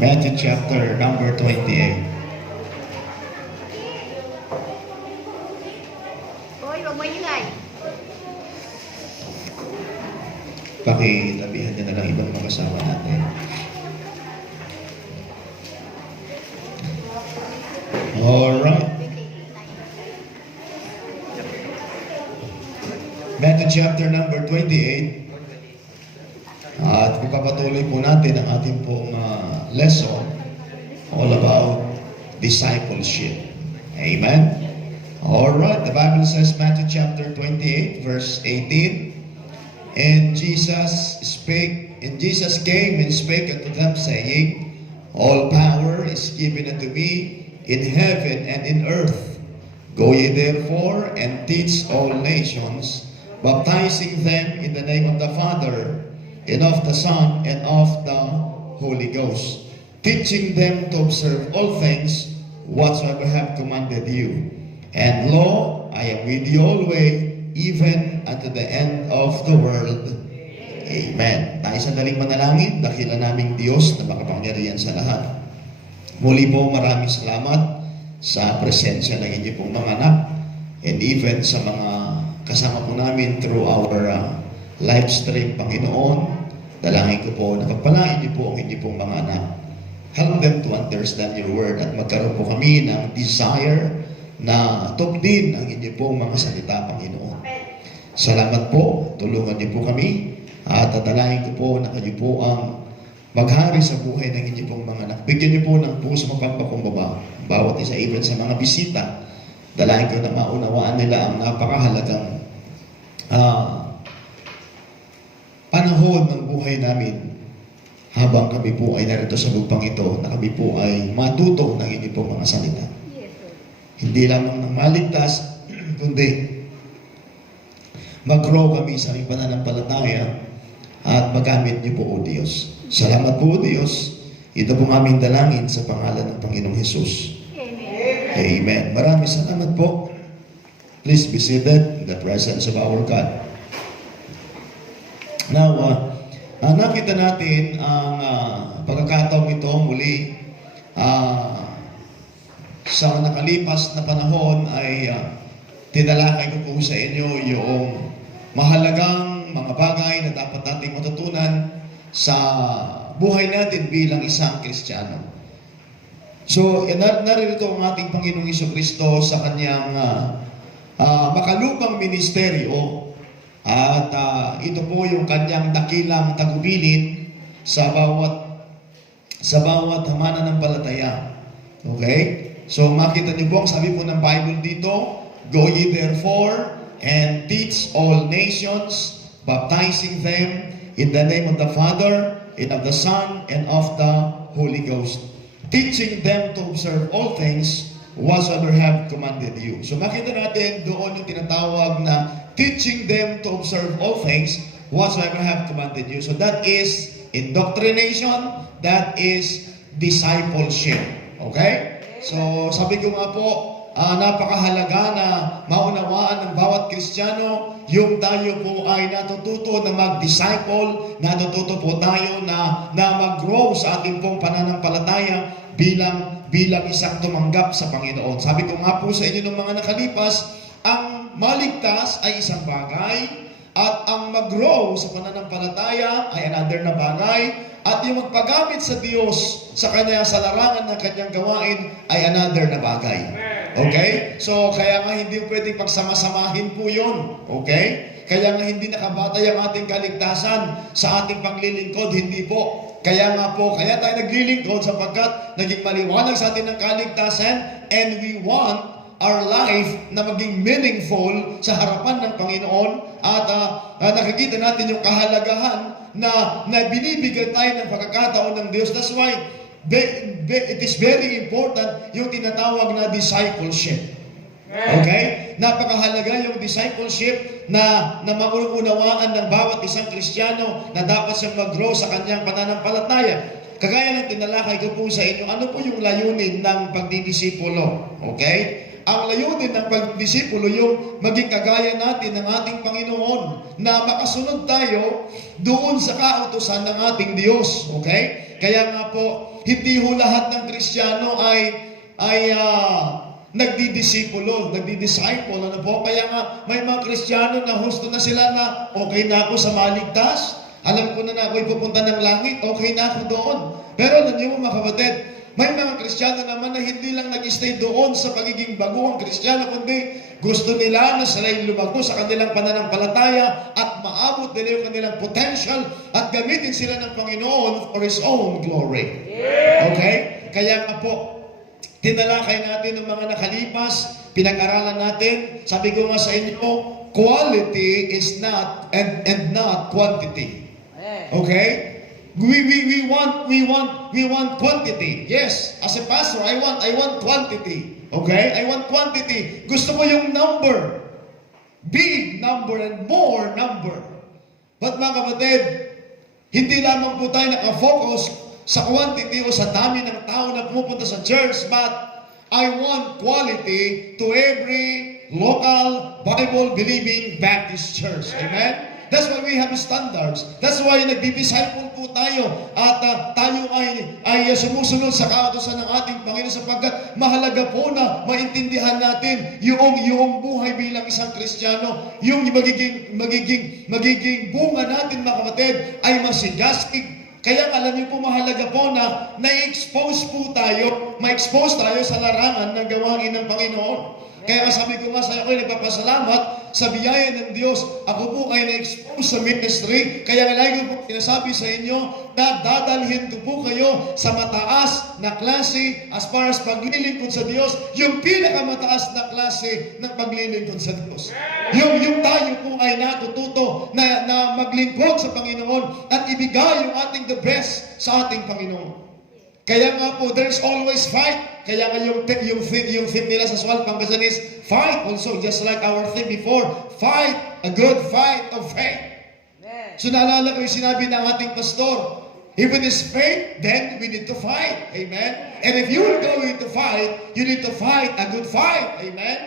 Matthew chapter number 28. Hoy, wag mo ingay. Pakitabihan niya na lang ibang mga kasama natin. Alright. Matthew chapter number 28. At ipapatuloy po natin ang ating pong lesson all about discipleship. Amen? Alright, the Bible says Matthew chapter 28 verse 18. And Jesus came and spake unto them, saying, All power is given unto me in heaven and in earth. Go ye therefore and teach all nations, baptizing them in the name of the Father, and of the Son, and of the Holy Ghost, teaching them to observe all things whatsoever I have commanded you. And lo, I am with you always, even unto the end of the world. Amen. Tayo sandaling manalangin, dakila naming Diyos na makapangyarihan sa lahat. Muli po, maraming salamat sa presensya ng inyo pong mga anak, and even sa mga kasama po namin through our live stream, Panginoon. Dalangin ko po na pagpalain niyo po ang inyo pong mga anak. Help them to understand your word at magkaroon po kami ng desire na tupdin ang inyo pong mga salita, Panginoon. Salamat po, tulungan niyo po kami at dadalangin ko po na kayo po ang maghari sa buhay ng inyo pong mga anak. Bigyan niyo po ng puso mapagpakumbaba bawat isa, even sa mga bisita. Dalangin ko na maunawaan nila ang napakahalagang panahon ng buhay namin habang kami po ay narito sa lupang ito, na kami po ay matuto ng inyo pong mga salita. Hindi lamang ng maligtas, kundi mag-grow kami sa aming pananampalataya at magamit niyo po, O Diyos. Salamat po, O Diyos. Ito pong aming dalangin sa pangalan ng Panginoong Hesus. Amen. Amen. Maraming salamat po. Please be seated in the presence of our God. Now, nakita natin ang pagkakataong ito muli sa nakalipas na panahon ay tinalakay ko po sa inyo yung mahalagang mga bagay na dapat nating matutunan sa buhay natin bilang isang Kristiyano. So, naririto ang ating Panginoong Jesucristo sa kanyang makalupang ministeryo. At ito po yung kanyang dakilang tagubilin sa bawat mananampalataya. Okay? So makita niyo po ang sabi po ng Bible dito, Go ye therefore and teach all nations, baptizing them in the name of the Father, and of the Son, and of the Holy Ghost, teaching them to observe all things whatsoever have commanded you. So makita natin doon yung tinatawag na teaching them to observe all things whatsoever have commanded you. So that is indoctrination, that is discipleship. Okay? So sabi ko nga po, napakahalaga na maunawaan ng bawat Kristiyano yung tayo po ay natututo na mag-disciple, natututo po tayo na mag-grow sa ating pong pananampalataya bilang isang tumanggap sa Panginoon. Sabi ko nga po sa inyo ng mga nakalipas, ang maligtas ay isang bagay at ang mag-grow sa pananampalataya ay another na bagay, at yung magpagamit sa Diyos sa larangan ng kanyang gawain ay another na bagay. Okay? So, kaya nga hindi pwedeng pagsama-samahin po yun. Okay? Kaya nga hindi nakabatay ang ating kaligtasan sa ating paglilingkod. Hindi po. Kaya tayo naglilingkod sapagkat naging maliwanag sa atin ang kaligtasan, and we want our life na maging meaningful sa harapan ng Panginoon, at nakikita natin yung kahalagahan na binibigay tayo ng pagkakataon ng Diyos. That's why it is very important yung tinatawag na discipleship. Okay? Napakahalaga yung discipleship na maunawaan ng bawat isang Kristiyano na dapat siyang mag-grow sa kanyang pananampalataya. Kagaya ng tinalakay ko po sa inyo, ano po yung layunin ng pagdidisipulo? Okay? Ang layunin ng pagdisipulo yung maging kagaya natin ng ating Panginoon na makasunod tayo doon sa kautusan ng ating Diyos. Okay? Kaya nga po, hindi ho lahat ng Kristiyano ay nagdidisipulo, nagdidisciple, ano po? Kaya nga, may mga Kristiyano na husto na sila na okay na ako sa maligtas, alam ko na ako ipupunta ng langit, okay na ako doon. Pero alam niyo mga kapatid, may mga Kristiyano naman na hindi lang nag-stay doon sa pagiging baguhang Kristiyano, kundi gusto nila na sila'y lumago sa kanilang pananampalataya at maabot nila yung kanilang potential at gamitin sila ng Panginoon for His own glory. Okay? Kaya nga po, tinalakay natin ng mga nakalipas, pinag-aralan natin, sabi ko nga sa inyo, quality is not and not quantity. Okay? We want quantity. Yes, as a pastor, I want quantity. Okay? I want quantity. Gusto ko yung number. Big number and more number. But mga kapatid, hindi lamang po tayo nakafocus sa quantity o sa dami ng tao na pumupunta sa church, but I want quality to every local Bible-believing Baptist church. Amen? That's why we have standards. That's why nagdi-disciple po tayo at tayo ay sumusunod sa kautusan ng ating Panginoon sapagkat mahalaga po na maintindihan natin yung buhay bilang isang Kristiyano, yung magiging bunga natin mga kapatid ay masigasig. Kaya alam niyo po mahalaga po na ma-expose tayo sa larangan ng gawain ng Panginoon. Kaya sabi ko nga sa iyo, nagpapasalamat sa biyaya ng Diyos. Ako po ay na-expose sa ministry. Kaya lagi po sinasabi sa inyo na dadalhin ko po kayo sa mataas na klase as far as paglilingkod sa Diyos. Yung pinakamataas na klase ng paglilingkod sa Diyos. Yung tayo po ay natututo na maglingkod sa Panginoon at ibigay yung ating the best sa ating Panginoon. Kaya nga po, there's always fight. Kaya nga yung theme nila sa Swal Pangasinan, fight also, just like our theme before, fight a good fight of faith. So naalala ko yung sinabi ng ating pastor, if it is faith, then we need to fight. Amen? And if you are going to fight, you need to fight a good fight. Amen?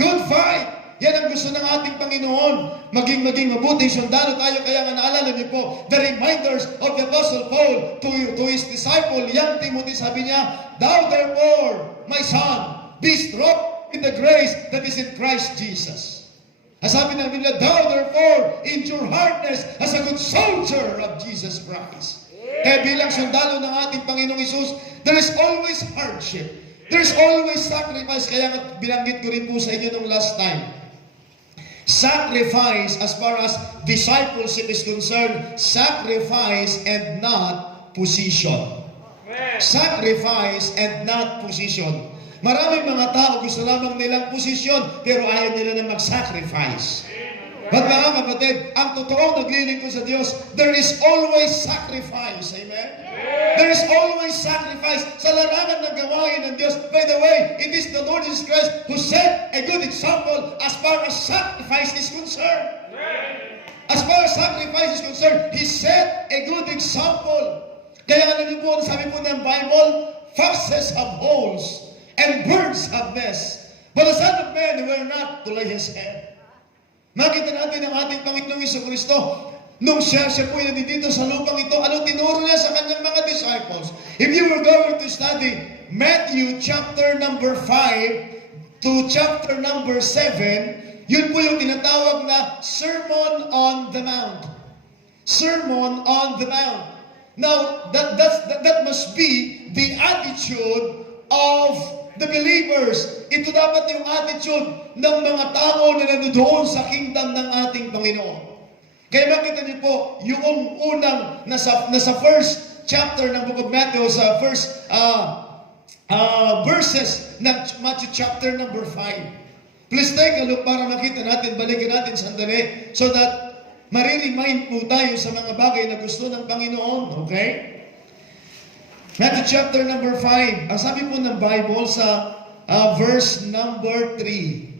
Good fight. Yan ang gusto ng ating Panginoon. Maging mabuting sundalo tayo. Kaya nga naalala niyo po, the reminders of the Apostle Paul to his disciple, young Timothy, sabi niya, thou therefore, my son, be strong in the grace that is in Christ Jesus. Sabi namin nila, thou therefore, endure hardness as a good soldier of Jesus Christ. Kaya bilang sundalo ng ating Panginoong Isus, there is always hardship. There's always sacrifice. Kaya nga binanggit ko rin po sa inyo nung last time. Sacrifice as far as discipleship is concerned, sacrifice and not position. Sacrifice and not position. Maraming mga tao gusto lamang nilang posisyon pero ayaw nila na mag-sacrifice. But mga kapatid, ang totoong naglilingkod sa Diyos, there is always sacrifice. Amen? There is always sacrifice sa larangan ng gawain ng Diyos. By the way, it is the Lord Jesus Christ who set a good example as far as sacrifice is concerned. As far as sacrifice is concerned, He set a good example. Kaya alam niyo po, sabi po ng Bible, foxes have holes and birds have nests, but the Son of Man were not to lay His head. Makita natin ang ating Panginoong Jesucristo. Nung siya po yung dito sa lupang ito, ano tinuro niya sa kanyang mga disciples? If you were going to study Matthew chapter number 5 to chapter number 7, yun po yung tinatawag na Sermon on the Mount. Sermon on the Mount. Now, that must be the attitude of the believers. Ito dapat yung attitude ng mga tao na nandoon sa kingdom ng ating Panginoon. Kaya makita niyo po, yung unang nasa first chapter ng Book of Matthew, sa first verses ng Matthew chapter number 5. Please take a look para makita natin, balikan natin sandali, so that mariremind po tayo sa mga bagay na gusto ng Panginoon. Okay? Matthew chapter number 5. Ang sabi po ng Bible sa verse number 3.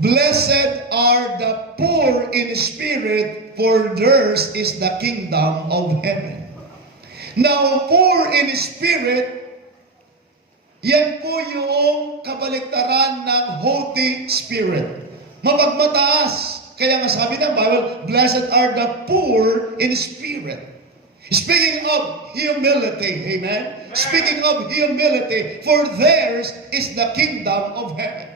Blessed are the poor in spirit, for theirs is the kingdom of heaven. Now, poor in spirit, Yan po yung kabaliktaran ng haughty spirit. Mapagmataas. Kaya nga sabi ng Bible, blessed are the poor in spirit. Speaking of humility, amen? Speaking of humility, for theirs is the kingdom of heaven.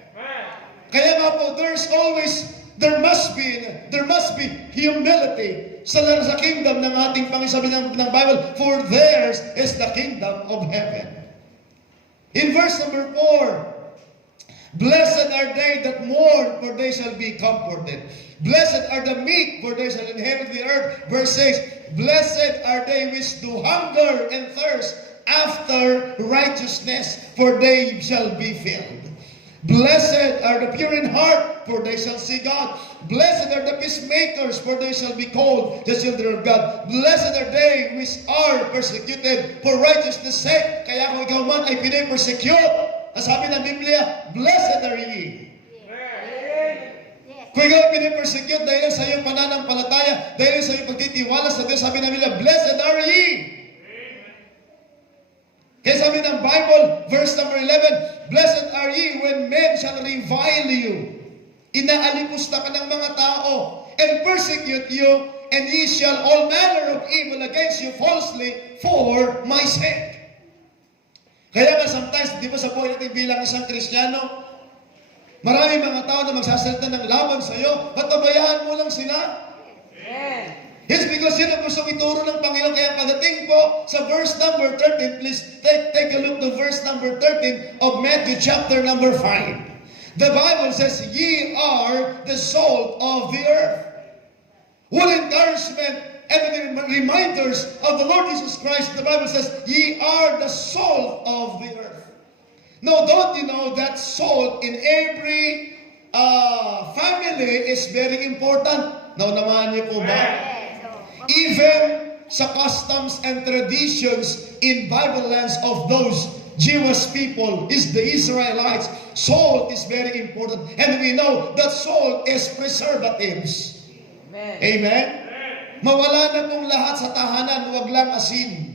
Kaya nga po, there must be humility sa kingdom ng ating Panginoon. Sabi ng Bible, for theirs is the kingdom of heaven. In verse number 4, blessed are they that mourn, for they shall be comforted. Blessed are the meek, for they shall inherit the earth. Verse 6, blessed are they which do hunger and thirst after righteousness, for they shall be filled. Blessed are the pure in heart, for they shall see God. Blessed are the peacemakers, for they shall be called the children of God. Blessed are they which are persecuted for righteousness' sake. Kaya kung ikaw man ay pinipersecute, sabi ng Biblia, blessed are ye. Kung ikaw ay pinipersecute dahil sa iyong pananampalataya, dahil sa iyong pagtitiwala sa Diyos, sabi ng Biblia, blessed are ye. Kaya sabi ng Bible, verse number 11, blessed are ye when men shall revile you. Inaalipusta ka ng mga tao and persecute you, and ye shall all manner of evil against you falsely for my sake. Kaya nga sometimes, di ba sa buhay natin bilang isang Kristiyano, maraming mga tao na magsasalita ng laban sa iyo, patabayaan mo lang sila. Amen. Yes, because yun ang gustong ituro ng Panginoon. Kaya pagdating po sa verse number 13, please take a look to verse number 13 of Matthew chapter number 5. The Bible says, ye are the salt of the earth. What encouragement and reminders of the Lord Jesus Christ. The Bible says, ye are the salt of the earth. Now, don't you know that salt in every family is very important? Naunawahan niyo po ba? Even sa customs and traditions in Bible lands of those Jewish people, is the Israelites, salt is very important. And we know that salt is preservatives. Amen. Amen? Mawala na pong lahat sa tahanan, huwag lang asin.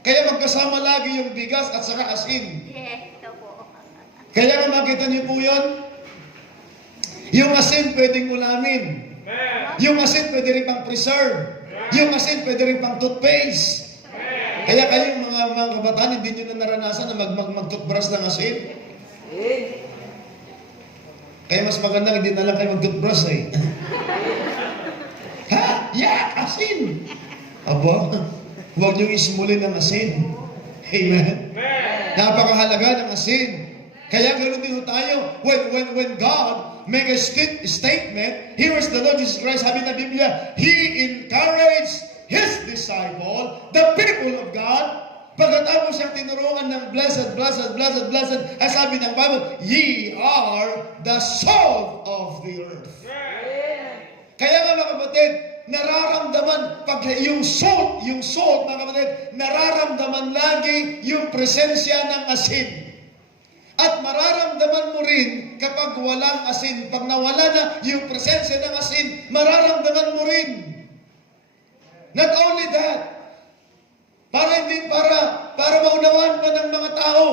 Kaya magkasama lagi yung bigas at saka asin. Yes, ito po. Kaya nga makita niyo po yun, yung asin pwedeng ulamin. Yung asin pwede rin pang preserve. Yung asin pwede rin pang toothpaste. Kaya kayong mga kabataan, hindi nyo na naranasan na mag-toothbrush ng asin. Kaya mas maganda, hindi na lang kayo mag-toothbrush eh. Ha? Yak! Asin! Aba, huwag nyo ismulin ng asin. Amen? Napakahalaga ng asin. Kaya ganoon din tayo. When God make a statement, here is the Lord Jesus Christ, sabi na Biblia, He encouraged His disciple, the people of God, pagkatapos siyang tinuruan ng blessed, ay sabi ng Bible, ye are the salt of the earth. Kaya nga mga kapatid, nararamdaman, pag yung salt mga kapatid, nararamdaman lagi yung presensya ng asin. At mararamdaman mo rin kapag walang asin. Pag nawala na yung presensya ng asin, mararamdaman mo rin. Not only that, para maunawaan pa ng mga tao,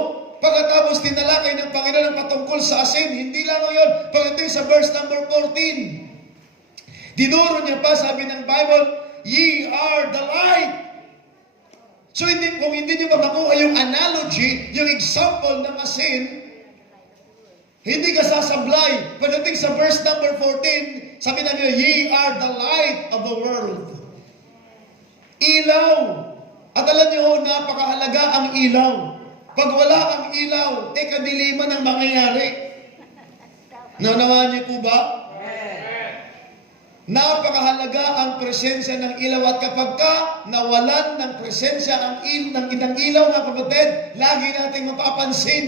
pagkatapos tinalakay ng Panginoon ang patungkol sa asin, hindi lang ngayon, pagdating sa verse number 14, dinuro niya pa, sabi ng Bible, ye are the light. So kung hindi nyo pa makuha yung analogy, yung example ng asin, hindi ka sasablay. Pagdating sa verse number 14, sabi na niya, ye are the light of the world. Ilaw. At alam niyo, napakahalaga ang ilaw. Pag wala ang ilaw, kadiliman ang mangyayari. Naunawaan niyo po ba? Napakahalaga ang presensya ng ilaw, at kapag ka nawalan ng presensya ng ilaw, mga kapatid, lagi nating mapapansin.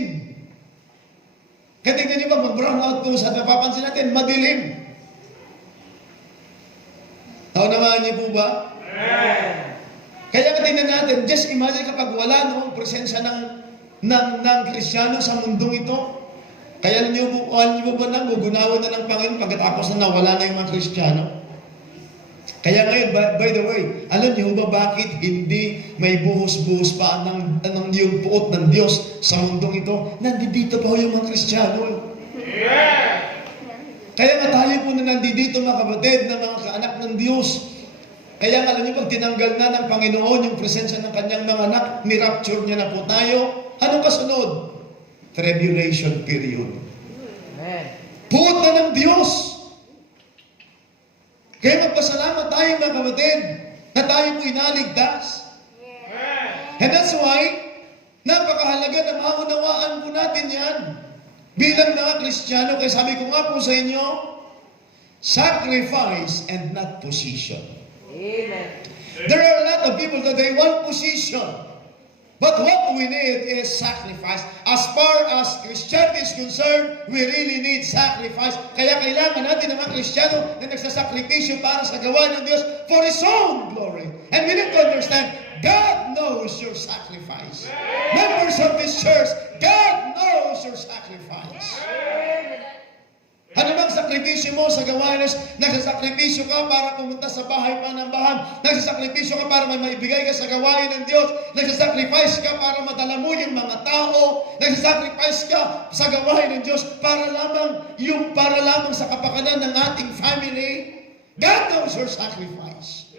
Kaya tingnan niyo ba, mag-brown out po sa napapansin natin, madilim. Naunawaan niyo po ba? Kaya tingnan natin, just imagine kapag wala namang presensya ng Kristiyano sa mundong ito. Kaya niyo ba nang gugunawan na ng Panginoon pagkatapos na nawala na yung mga Kristiyano? Kaya ngayon, by the way, alam niyo ba bakit hindi may buhos-buhos pa ng yung puot ng Diyos sa mundong ito? Nandito pa ho yung mga Kristiyano. Kaya nga tayo po na nandito mga kapatid, na mga kaanak ng Diyos. Kaya nga alam niyo, pag tinanggal na ng Panginoon yung presensya ng kanyang mga anak, ni-rapture niya na po tayo. Anong kasunod? Tribulation period. Amen. Puot na ng Diyos. Kaya magpasalamat tayo mga kapatid na tayo po inaligtas. And that's why, napakahalaga na maunawaan po natin yan. Bilang mga Kristiyano, kaya sabi ko nga po sa inyo, sacrifice and not position. Amen. There are a lot of people that they want position. But what we need is sacrifice. As far as Christianity is concerned, we really need sacrifice. Kaya kailangan natin ng mga Kristiyano na nagsasakripisyo para sa gawa ng Diyos for His own glory. And we need to understand, God knows your sacrifice. Members of this church, God knows your sacrifice. Ano bang sakripisyo mo sa gawain? Nagsasakripisyo ka para pumunta sa bahay panambahan. Nagsasakripisyo ka para may maibigay ka sa gawain ng Diyos. Nagsasacrifice ka para madala mo yung mga tao. Nagsasacrifice ka sa gawain ng Diyos para lamang sa kapakanan ng ating family. God knows your sacrifice.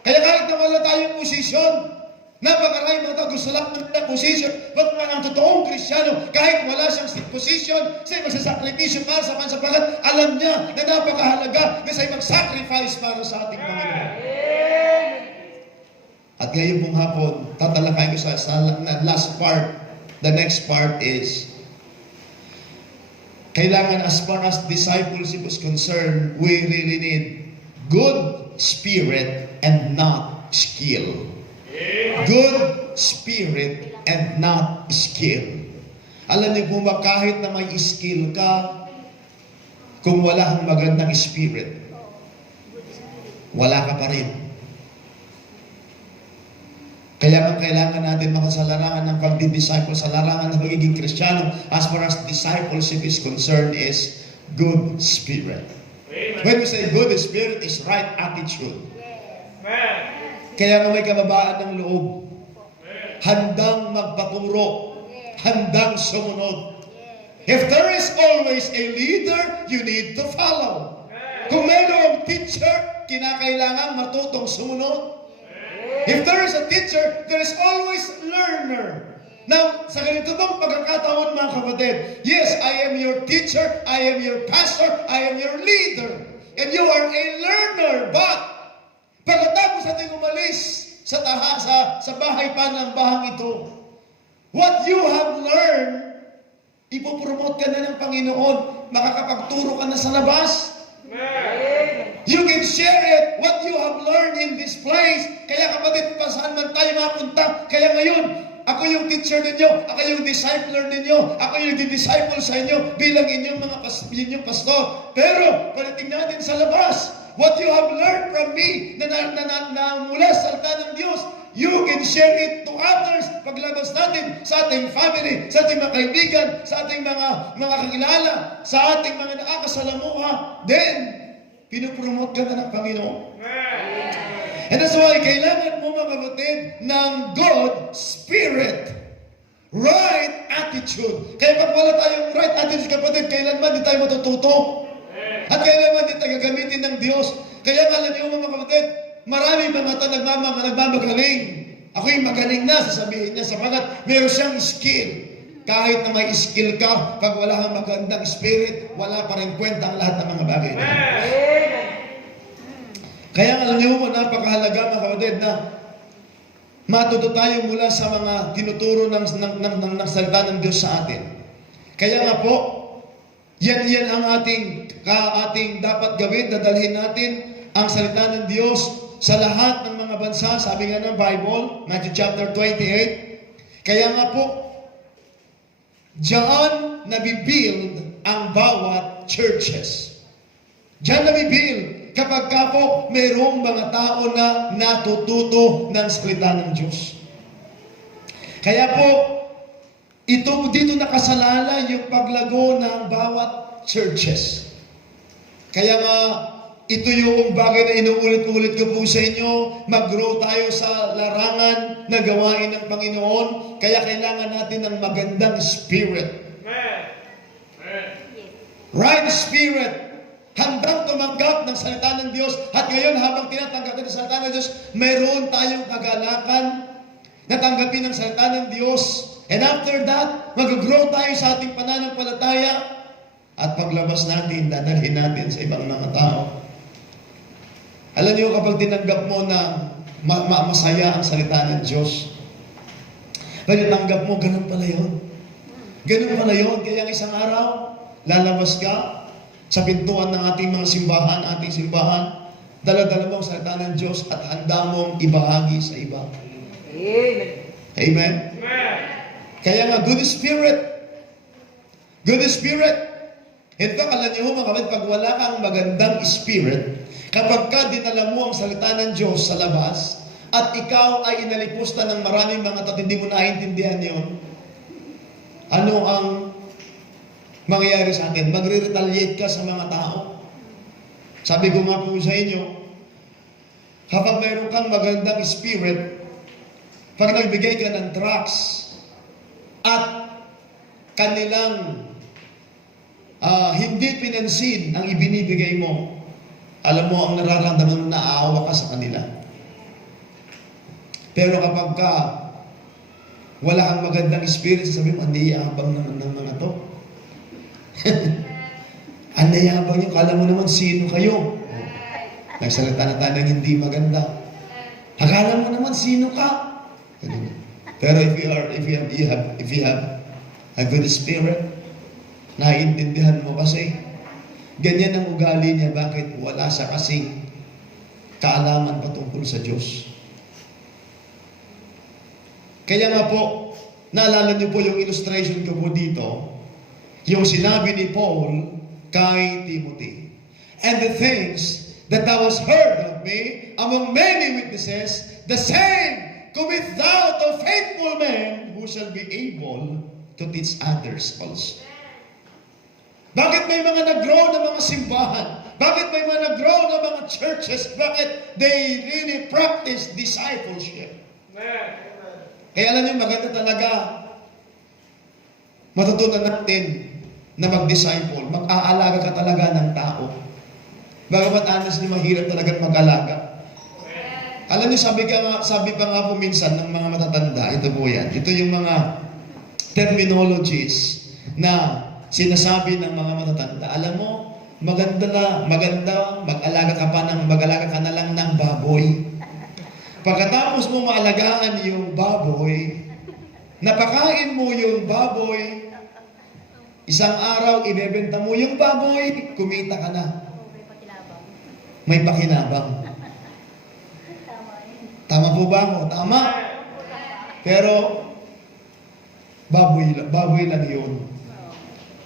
Kaya kahit na wala tayong posisyon, napakaraming mga tao gusto lang ng posisyon. But ang totoong Kristiyano, kahit wala siyang posisyon, siya magsasakripisyo para sa pansapagat, alam niya na napakahalaga na siya mag-sacrifice para sa ating Panginoon. At ngayon pong hapon, tatalakay ko sa last part. The next part is, kailangan as far as discipleship is concerned, we really need good spirit and not skill. Good spirit and not skill. Alam niyo po ba, kahit na may skill ka, kung wala kang magandang spirit, wala ka pa rin. Kaya nga kailangan natin makasalarangan ng pagdi-disciple, sa larangan ng pagiging Kristiyano, as far as discipleship is concerned, is good spirit. When we say good spirit, is right attitude. Kaya nga may kababaan ng loob, handang magpaturo, handang sumunod. If there is always a leader, you need to follow. Kung mayroong teacher, kinakailangan matutong sumunod. If there is a teacher, there is always learner. Now, sa ganito bang pagkakataon mga kapatid, yes, I am your teacher, I am your pastor, I am your leader, and you are a learner, but pagkatapos natin umalis sa bahay panambahang ito, what you have learned, ipopromote ka na ng Panginoon, makakapagturo ka na sa labas. You can share it, what you have learned in this place. Kaya kapatid, saan man tayo mapunta, kaya ngayon, ako yung teacher ninyo, ako yung discipler ninyo, ako yung disciple sa inyo bilang inyong inyong pastor. Pero, paliting natin sa labas, what you have learned from me na mula sa salita ng Diyos, you can share it to others paglabas natin sa ating family, sa ating mga kaibigan, sa ating mga kakilala, sa ating mga nakakasalamuha. Then, pinupromote ka na ng Panginoon. And that's why kailangan mo mga kapatid ng God Spirit. Right attitude. Kaya pag wala tayong right attitude kapatid, kailanman di tayo matututo. At kailangan din tayo gagamitin ng Diyos. Kaya nga alam niyo mga kapatid, maraming mga ito nagmamagaling. Ako yung magaling na, sasabihin niya, sapagat meron siyang skill. Kahit na may skill ka, pag wala kang magandang spirit, wala pa rin kwenta ang lahat ng mga bagay na. Kaya alam niyo mo, napakahalaga mga kapatid na matuto tayo mula sa mga tinuturo ng salita ng Diyos sa atin. Kaya nga po, yan ang ating dapat gawin, dadalhin natin ang salita ng Diyos sa lahat ng mga bansa. Sabi nga ng Bible, Matthew chapter 28. Kaya nga po, diyan nabibuild ang bawat churches. Diyan nabibuild kapag ka po mayroong mga tao na natututo ng salita ng Diyos. Kaya po, dito nakasalala yung paglago ng bawat churches. Kaya nga, ito yung bagay na inuulit-ulit ko po sa inyo. Mag-grow tayo sa larangan na gawain ng Panginoon. Kaya kailangan natin ng magandang spirit. Right spirit. Handang tumanggap ng salita ng Diyos. At ngayon, habang tinatanggap natin ang salita ng Diyos, mayroon tayong kagalakan na tanggapin ang salita ng Diyos. And after that, mag-grow tayo sa ating pananampalataya. At paglabas natin, dadalhin natin sa ibang mga tao. Alam niyo, kapag tinanggap mo na masaya ang salita ng Diyos, pag tinanggap mo, ganun pala yun. Ganun pala yun. Kaya isang araw, lalabas ka sa pintuan ng ating mga simbahan, dala-dala mo ang salita ng Diyos at handa mong ibahagi sa iba. Amen. Amen? Kaya nga, good spirit. Good spirit. In fact, alam niyo mga kapatid, pag wala kang magandang spirit, kapag ka dinala mo ang salita ng Diyos sa labas, at ikaw ay inalipusta ng maraming mga tao, hindi mo naiintindihan yun, ano ang mangyayari sa atin? Magre-retaliate ka sa mga tao. Sabi ko nga po sa inyo, kapag mayroon kang magandang spirit, pag nagbigay ka ng tracts, at kanilang hindi pinansin ang ibinibigay mo, alam mo, ang nararamdaman mo, naaawa ka sa kanila. Pero kapag ka wala kang magandang spirit, sasabihin mo, ang niyabang naman ng mga to. Ang niyabang nyo, kala mo naman sino kayo. Nagsalita na tayo ng hindi maganda. Akala mo naman sino ka. Pero if you have a good spirit, naiintindihan mo kasi ganyan ang ugali niya. Bakit? Wala sa kasing kaalaman patungkol sa Diyos. Kaya nga po, naalala niyo po yung illustration ko po dito, yung sinabi ni Paul kay Timothy. And the things that thou hast heard of me among many witnesses, the same commit thou to faithful men who shall be able to teach others also. Bakit may mga nag-grow na mga simbahan? Bakit may mga nag-grow na mga churches? Bakit they really practice discipleship? Kaya alam niyo, maganda talaga matutunan natin na mag-disciple. Mag-aalaga ka talaga ng tao. Bagamat honestly, mahirap talaga mag-alaga. Alam niyo, sabi pa nga po minsan ng mga matatanda, ito po yan. Ito yung mga terminologies na sinasabi ng mga matatanda. Alam mo, maganda mag-alaga ka na lang ng baboy. Pagkatapos mo maalagaan yung baboy, napakain mo yung baboy, isang araw ibebenta mo yung baboy, kumita ka na. May pakinabang. Tama po ba mo? Tama. Pero baboy lang yun.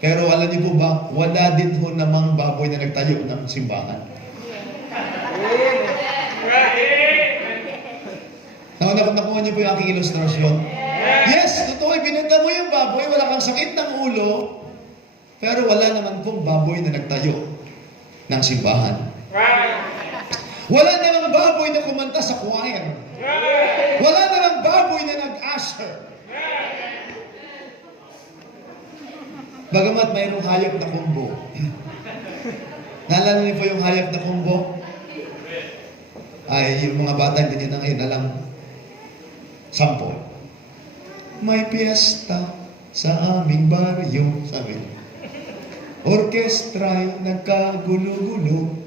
Pero alam niyo po ba, wala din po namang baboy na nagtayo ng simbahan. Nakuha niyo po yung aking ilustrasyon. Yes, totoo, ibinenta mo yung baboy, wala kang sakit ng ulo, pero wala naman pong baboy na nagtayo ng simbahan. Wala namang baboy na kumanta sa choir. Wala namang baboy na nag-usher. Bagamat mayroong hayop na kumbo. Naalala niyo po yung hayop na kumbo? Ay, yung mga bata hindi nyo na ngayon alam. Sample. May piyesta sa aming baryo, sabi niya. Orkestra'y nagkagulo-gulo.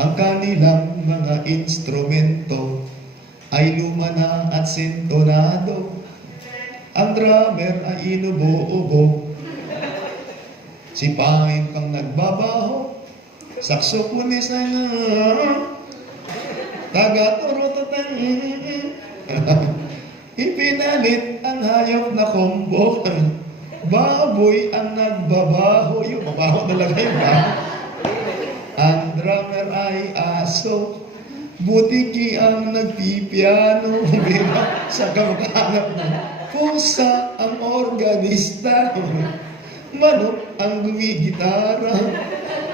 Ang kanilang mga instrumento ay luma na at sintonado. Ang drummer ay inubo-ubo. Sipahin kang nagbabaho. Saksoponis ay taga-turototeng. Ipinalit ang hayop na kumbo. Baboy ang nagbabaho. Yung babaho talaga yung baboy. Ang drummer ay aso. Butiki ang nagpipiano. Bira sa kamkahanap na. Pusa ang organista. Manok ang gumigitara.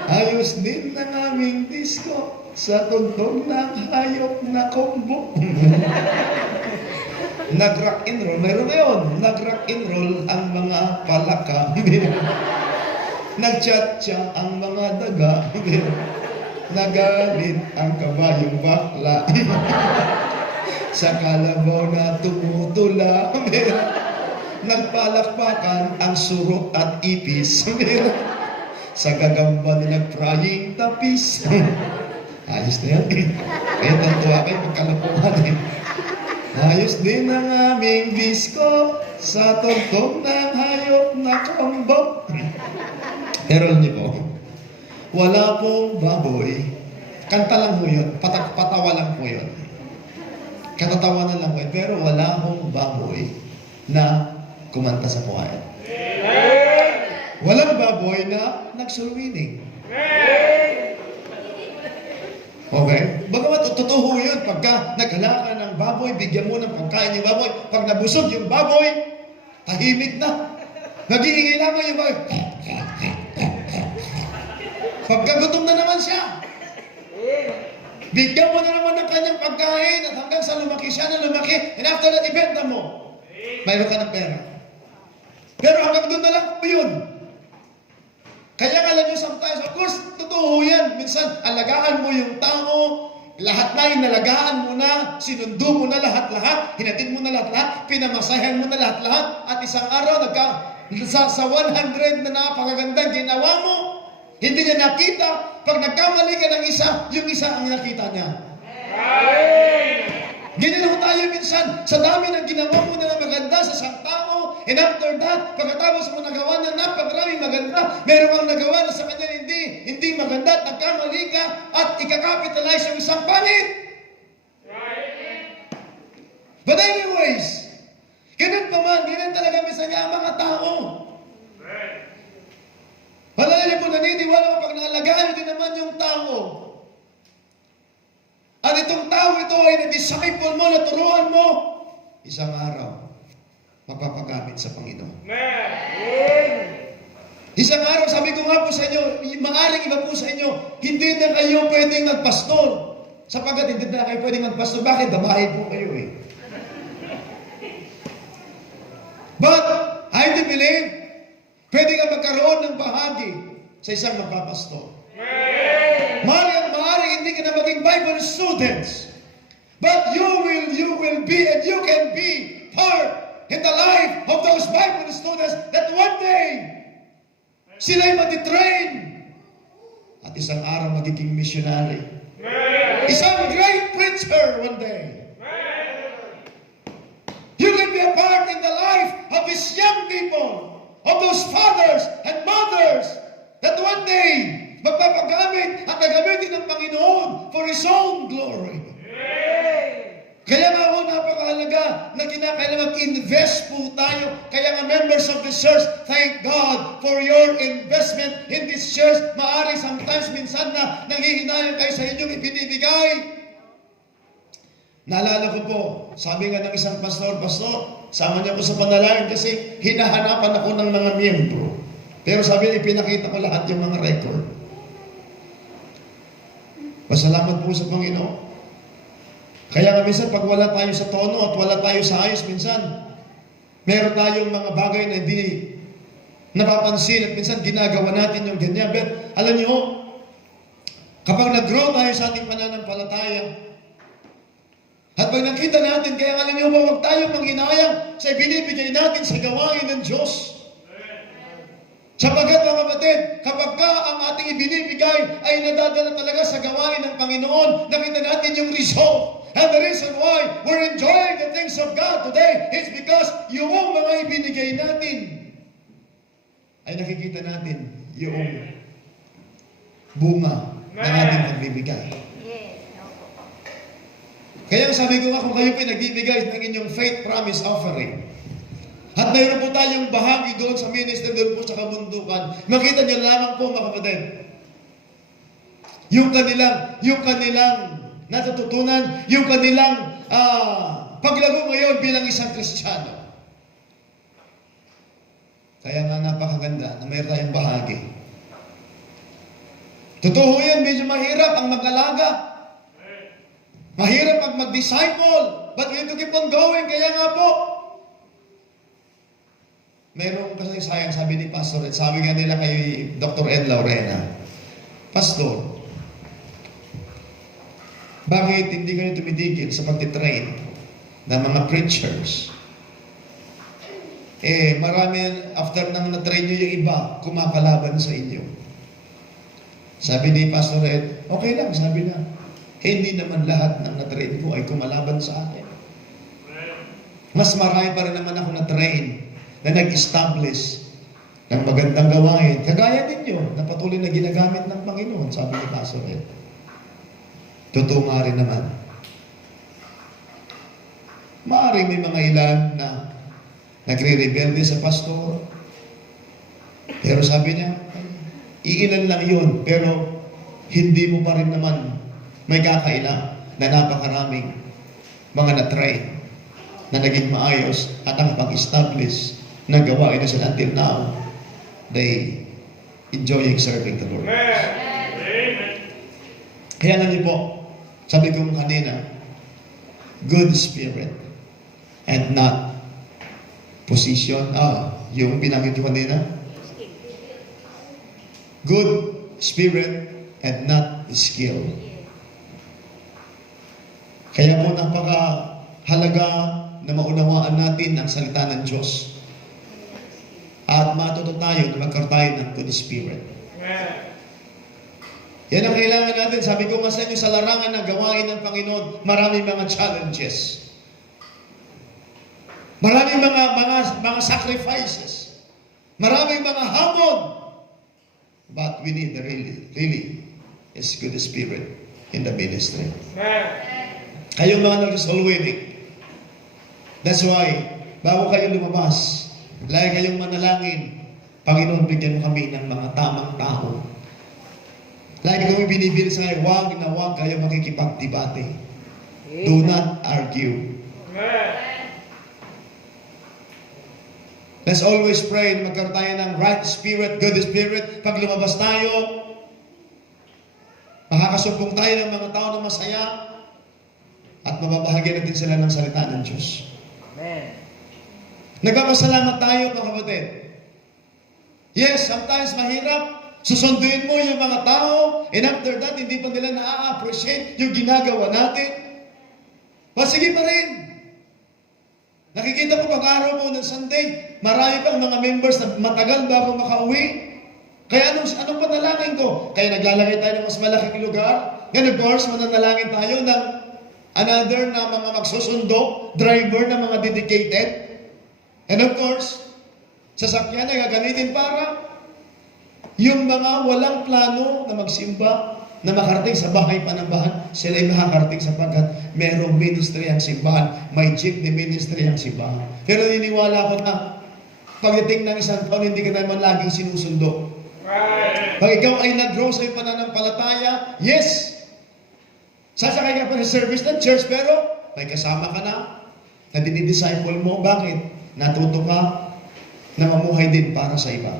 Ayos din ng aming disco sa tugtog ng hayop na kombo. Nag-rock and roll. Meron ngayon. Nag-rock and roll ang mga palaka. Nag-chat-chat ang mga daga. Nagalit ang kabayong bakla. Sa kalabaw na tumutula. Nagpalakpakan ang surot at ipis. Sa gagamba na nag-frying tapis. Ayos na yan. Kaya tantuwa kayo pagkalapuhan eh. Ayos din ang aming disco sa tugtog ng hayop na kombo. Pero niyo po, wala pong baboy. Kanta lang po yun. Patawa lang po yun. Katatawanan lang po yun. Pero wala pong baboy na kumanta sa puhayan. Walang baboy na nagsulwining. Okay? Bagamat totoo yun, pagka naghala ka ng baboy, bigyan mo ng pagkain yung baboy. Pag nabusog yung baboy, tahimik na. Nag-iingay lamang yung baboy. Pagka gutom na naman siya, bigyan mo na naman ng kanyang pagkain at hanggang sa lumaki siya na lumaki, and after that, ibenta mo. Mayroon ka ng pera. Pero hanggang doon na lang po yun. Kaya alam nyo sometimes, of course, totoo yan. Minsan, alagaan mo yung tao, lahat na inalagaan mo na, sinundo mo na lahat-lahat, hinatid mo na lahat-lahat, pinamasahan mo na lahat-lahat, at isang araw, sa 100 na napakagandang ginawa mo, hindi niya nakita, pag nagkamali ka ng isa, yung isa ang nakita niya. Ganyan ho tayo minsan, sa dami ng ginawa mo na maganda sa isang tao, and after that, pagkatapos mo nagawa ng napakaraming maganda, meron kang nagawa na sa kanya hindi maganda at nagkamali ka at ikakapitalize yung isang pangit. But anyways, ganun pa man, ganun talaga minsan ang mga tao. Malala po naniniwala ko pag naalagaan din naman yung tao. At itong tao ito ay na-disciple mo, naturuan mo, isang araw, mapapagamit sa Panginoon. Isang araw, sabi ko nga po sa inyo, maaring iba po sa inyo, hindi na kayo pwedeng magpastor. Sapagkat hindi na kayo pwedeng magpastor. Bakit? Damahay po kayo eh. But, I do believe, pwede ka magkaroon ng bahagi sa isang magpapastor. Maaaring hindi ka na maging Bible students. But you will be and you can be part in the life of those Bible students that one day sila'y matitrain at isang araw magiging missionary. Isang great preacher one day. You can be a part in the life of these young people, of those fathers and mothers that one day magpapagamit at nagamitin ng Panginoon for His own glory. Kaya nga ako napakahalaga na kinakailangan mag-invest po tayo. Kaya nga members of the church, thank God for your investment in this church. Maaari sometimes minsan na nanghihinayan kayo sa inyong ibinibigay. Naalala ko po, sabi nga ng isang pastor, sama niya ko sa panalangin kasi hinahanapan ako ng mga miyembro. Pero sabi niya, ipinakita ko lahat yung mga record. Pasalamat po sa Panginoon. Kaya nga minsan pag wala tayo sa tono at wala tayo sa ayos minsan, meron tayong mga bagay na hindi napapansin at minsan ginagawa natin yung ganyan. But alam niyo, kapag nag-grow tayo sa ating pananampalataya, at pag nakita natin, kaya alam niyo ba, huwag tayong manghinayang sa ibinibigay natin sa gawain ng Diyos. Sapagkat mga kapatid, kapag ka ang ating ibinibigay ay nadadala talaga sa gawain ng Panginoon, nakita natin yung result. And the reason why we're enjoying the things of God today is because yung mga ibinigay natin ay nakikita natin yung bunga ng ating pagbibigay. Kaya sabi ko nga, kung kayo pinagbibigay ng inyong faith promise offering, at mayroon po tayong bahagi doon sa ministry, doon po sa kabundukan. Makita niyo lamang po mga kapatid. Yung kanilang natututunan, yung kanilang paglago ngayon bilang isang Kristiyano. Kaya nga napakaganda na mayroon tayong bahagi. Totoo yan, medyo mahirap ang mag-alaga. Mahirap ang mag-disciple. But we have to keep on going. Kaya nga po, merong kasi sayang, sabi ni Pastor, at sabi nga nila kay Dr. Ed Laurena, Pastor, bakit hindi kayo tumitigil sa pagtitrain ng mga preachers? Marami, after nang na-train nyo yung iba, kumakalaban sa inyo. Sabi ni Pastor Ed, okay lang, sabi na, hindi naman lahat ng na-train ko ay kumalaban sa akin. Mas marami pa rin naman ako na-train na nag-establish ng magandang gawain. Kagaya ninyo, na patuloy na ginagamit ng Panginoon, sabi ni Pastor Ed. Totoo nga rin naman. Maaaring may mga ilan na nagre-rebelde sa pastor. Pero sabi niya, iilan lang yun, pero hindi mo pa rin naman may kakaila na napakaraming mga na-try na naging maayos at ang pag-establish ng gawain na sila until now, they enjoying serving the Lord. Kaya alam niyo po, sabi ko kanina, good spirit and not position. Yung binanggit ko kanina, good spirit and not skill. Kaya po napakahalaga na maunawaan natin ang salita ng Diyos. At matuto tayo na magkaroon tayo ng good spirit. Yan ang kailangan natin. Sabi ko nga sa inyo, sa larangan ng gawain ng Panginoon, maraming mga challenges. Maraming mga sacrifices. Maraming mga hamon. But we need the really is good spirit in the ministry. Kayong mga nag-soul winning. That's why, bago kayo lumabas, lagi kayong manalangin, Panginoon, bigyan mo kami ng mga tamang tao. Lagi kami binibili sa kayo, huwag na huwag kayo makikipagdebate. Do not argue. Let's always pray na magkaroon tayo ng right spirit, good spirit. Pag lumabas tayo, makakasumpong tayo ng mga tao na masaya at mababahagi natin sila ng salita ng Diyos. Amen. Nagpapasalamat tayo, mga kapatid. Yes, sometimes mahirap. Susunduin mo yung mga tao, and after that, hindi pa nila na-appreciate yung ginagawa natin. Sige pa rin. Nakikita ko pag-araw po ng Sunday, marami pang mga members na matagal bago makauwi. Kaya anong panalangin ko? Kaya naglalagay tayo ng mas malaking lugar. Ngayon, of course, mananalangin tayo ng another na mga magsusundo, driver na mga dedicated. And of course, sasakyan na gagamitin para yung mga walang plano na magsimba, na makarating sa bahay panambahan, sila ay makakarating sapagkat merong ministry ang simbahan. May jeepney ministry ang simbahan. Pero niniwala ko na pagdating ng isang taon, hindi ka naman laging sinusundo. Pag ikaw ay nag-grow sa pananampalataya, yes, sasakay ka pa sa service ng church, pero may kasama ka na dinidisciple mo. Bakit? Natuto ka na mamuhay din para sa iba.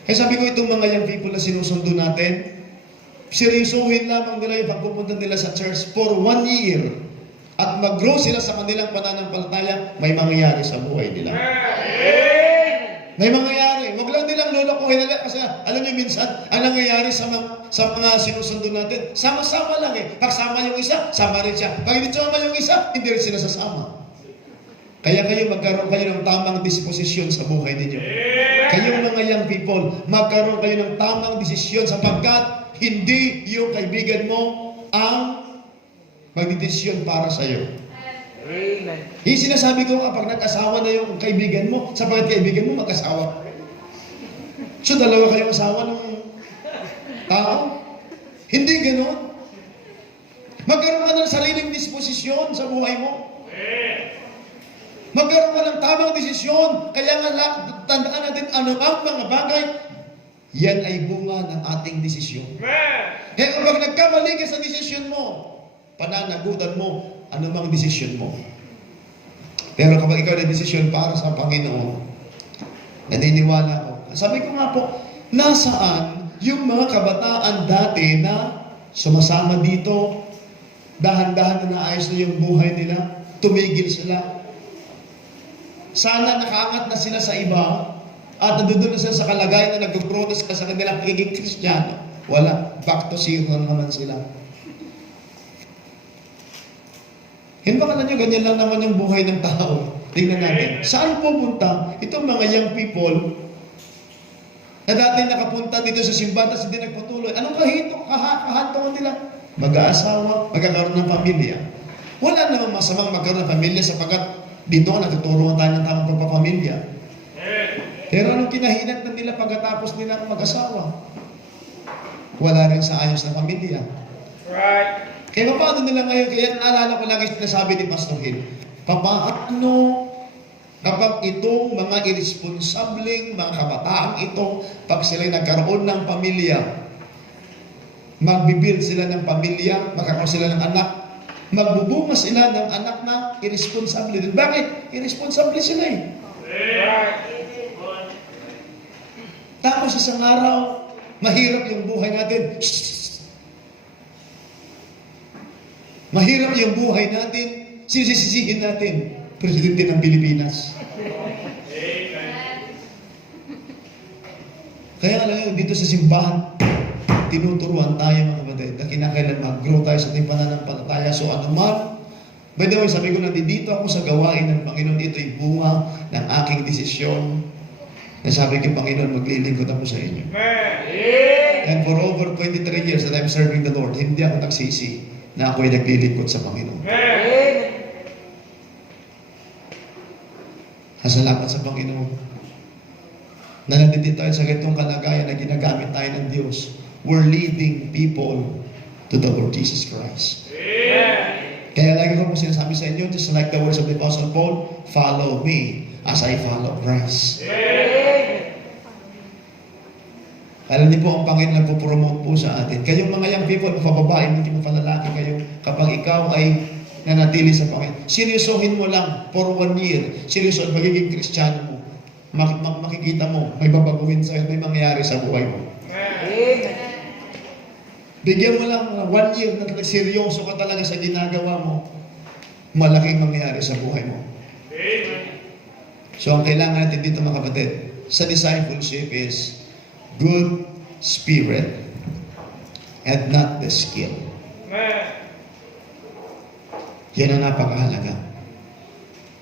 Kaya sabi ko, itong mga young people na sinusundo natin, seryosohin lamang nila yung pagpupunta nila sa church for 1 year at mag-grow sila sa kanilang pananampalataya, may mangyayari sa buhay nila. May mangyayari. Huwag lang nilang lulukuhin nila kasi alam niyo minsan, ang nangyayari sa mga sinusundo natin, sama-sama lang eh. Pag sama yung isa, sama rin siya. Pag hindi sama yung isa, hindi rin sila sasama. Kaya kayo magkaroon kayo ng tamang disposisyon sa buhay ninyo. Kayong mga young people, magkaroon kayo ng tamang desisyon sapagkat hindi yung kaibigan mo ang magdidesisyon para sa iyo. Amen. Yung sinasabi ko kapag nag-asawa na yung kaibigan mo, sapagkat kaibigan mo mag-asawa. So dalawa kayong asawa ng tao? Hindi ganoon. Magkaroon ka ng sariling disposisyon sa buhay mo. Magkaroon ka ng tamang desisyon. Kaya nga, tandaan natin ano ang mga bagay, yan ay bunga ng ating desisyon. Kaya kapag nagkamali ka sa desisyon mo, pananagutan mo ano mang desisyon mo. Pero kapag ikaw na desisyon para sa Panginoon, naniniwala ko. Sabi ko nga po, nasaan yung mga kabataan dati na sumasama dito, dahan-dahan na naayos na yung buhay nila, tumigil sila. Sana nakaangat na sila sa iba at nandoon na sila sa kalagayan na nag-protest ka sa kanilang pagiging Kristiyano. Wala. Back to zero na naman sila. Hinbakalan nyo, ganyan lang naman yung buhay ng tao. Tingnan natin. Saan pupunta itong mga young people na dati nakapunta dito sa simbahan at hindi nagpatuloy? Anong kahantungan nila? Mag-aasawa, magkakaroon ng pamilya. Wala namang masamang magkaroon ng pamilya sapagkat dito natuturuan tayo ng tamang pagpapamilya. Pero anong kinahinat nila pagkatapos nila mag-asawa? Wala rin sa ayos na pamilya. Right. Kaya paano nila ngayon? Kaya naalala ko lagi sinasabi ni Pastor Hill, papaano kapag itong mga irresponsableng mga kabataang ito, pag sila'y nagkaroon ng pamilya, magbibuild sila ng pamilya, magkakaroon sila ng anak, magbubunga sila ng anak na irresponsable din. Bakit? Irresponsable sila eh. Right. Tapos isang araw, mahirap yung buhay natin. Mahirap yung buhay natin, sisisihin natin, Presidente ng Pilipinas. Kaya alam dito sa simbahan, tinuturuan tayo mga kapatid na kinakailan mag-grow tayo sa ating pananampalataya. So ano man, by the way, sabi ko na dito ako sa gawain ng Panginoon, ito'y bunga ng aking desisyon na sabi ko, Panginoon, maglilingkod ako sa inyo. And for over 23 years that I'm serving the Lord, hindi ako nagsisi na ako'y naglilingkod sa Panginoon. Salamat sa Panginoon na nandito tayo sa ganitong kalagayan na ginagamit tayo ng Diyos. We're leading people to the Lord Jesus Christ. Kaya lagi ko po sinasabi sa inyo, just like the words of the Apostle Paul, follow me as I follow Christ. Alam niyo po, ang Panginoon nagpo-promote po sa atin. Kayong mga young people, mapababae, hindi mo palalaki kayo, kapag ikaw ay nanatili sa Panginoon, seryosohin mo lang for 1 year. Seryosohin, magiging Kristiyano mo. Makikita mo, may babaguhin sa'yo, may mangyayari sa buhay mo. Bigyan mo lang 1 year na seryoso ka talaga sa ginagawa mo, malaking mangyayari sa buhay mo. So ang kailangan natin dito mga kapatid, sa discipleship is good spirit and not the skill. Yan ang napakahalaga.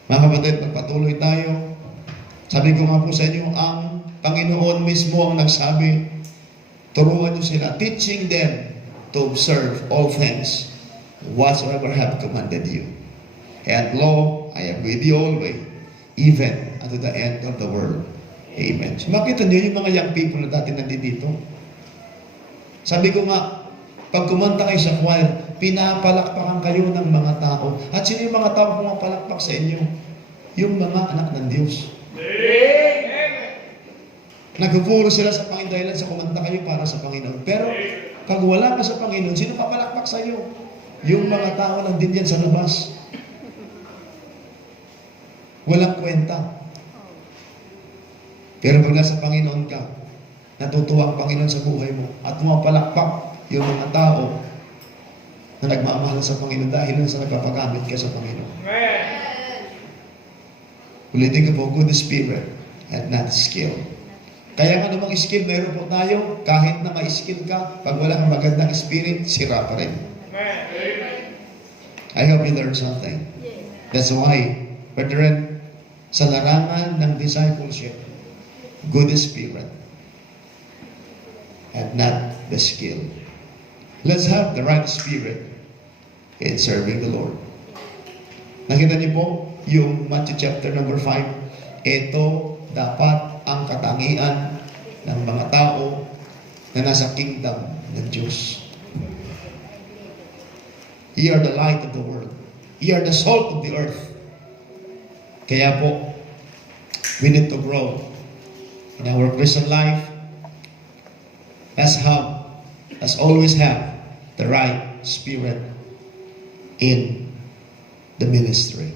Mga kapatid, magpatuloy tayo. Sabi ko nga po sa inyo, ang Panginoon mismo ang nagsabi, turuan nyo sila, teaching them to observe all things whatsoever have commanded you. And lo, I am with you always, even unto the end of the world. Amen. So makita nyo yung mga young people na dati nandito. Sabi ko nga, pag kumanta kayo sa choir, pinapalakpakan kayo ng mga tao. At sino yung mga tao pumapalakpak sa inyo? Yung mga anak ng Diyos. Nagpupuro sila sa Panginoon dahil sa kumanta kayo para sa Panginoon. Pero pag wala ka sa Panginoon, sino papalakpak sa iyo? Yung mga tao lang din yan sa labas. Walang kwenta. Pero pag nasa Panginoon ka, natutuwa ang Panginoon sa buhay mo at pumapalakpak yung mga tao na nagmamahal sa Panginoon dahil sa nagpapagamit ka sa Panginoon. Ulitin ko po, good spirit and not skill. Kaya nga namang skill, meron po tayo, kahit na ma-skill ka, pag wala kang magandang spirit, sira pa rin. I hope you learned something. That's why, brethren, sa larangan ng discipleship, good spirit and not the skill. Let's have the right spirit in serving the Lord. Nakita niyo po yung Matthew chapter number 5. Ito dapat ang katangian ng mga tao na nasa kingdom ng Diyos. Ye are the light of the world. Ye are the salt of the earth. Kaya po, we need to grow in our Christian life. Let's always have the right spirit in the ministry.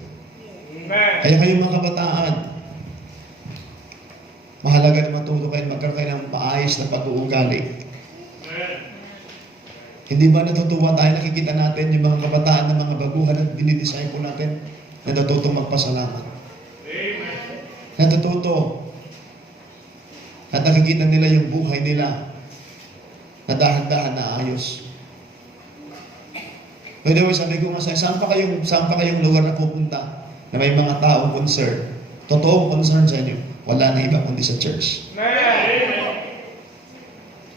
Kaya kayo mga kabataan, mahalaga na matuto kayo, magkaroon kayo ng maayos na pag-uugali. Hindi ba natutuwa tayo, nakikita natin yung mga kabataan ng mga baguhan at dinidisciple natin, natututong magpasalamat. Natututo. At nakikita nila yung buhay nila na dahan-dahan na ayos. By the way, sabi ko nga saan pa kayong lugar na pupunta na may mga taong concern? Totoong concern sa inyo. Wala na iba kundi sa church.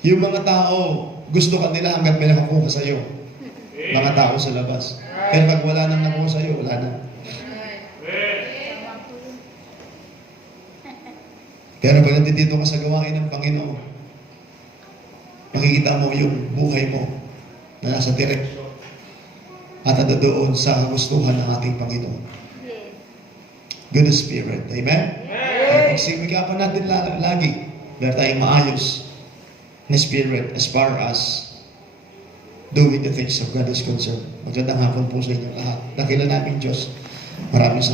Yung mga tao, gusto ka nila hanggat may nakakuha sa iyo. Mga tao sa labas. Pero pag wala nang nakuha sa iyo, wala na. Pero pag nandito ka sa gawain ng Panginoon, makikita mo yung buhay mo na nasa direksyon at doon sa gustuhan ng ating Panginoon. Good Spirit. Amen? Kaya pagsimigapan natin lagi, meron tayong maayos na spirit as far as doing the things of God is concerned. Magandang hapon po sa inyo lahat. Dakila namin Diyos. Maraming salamat.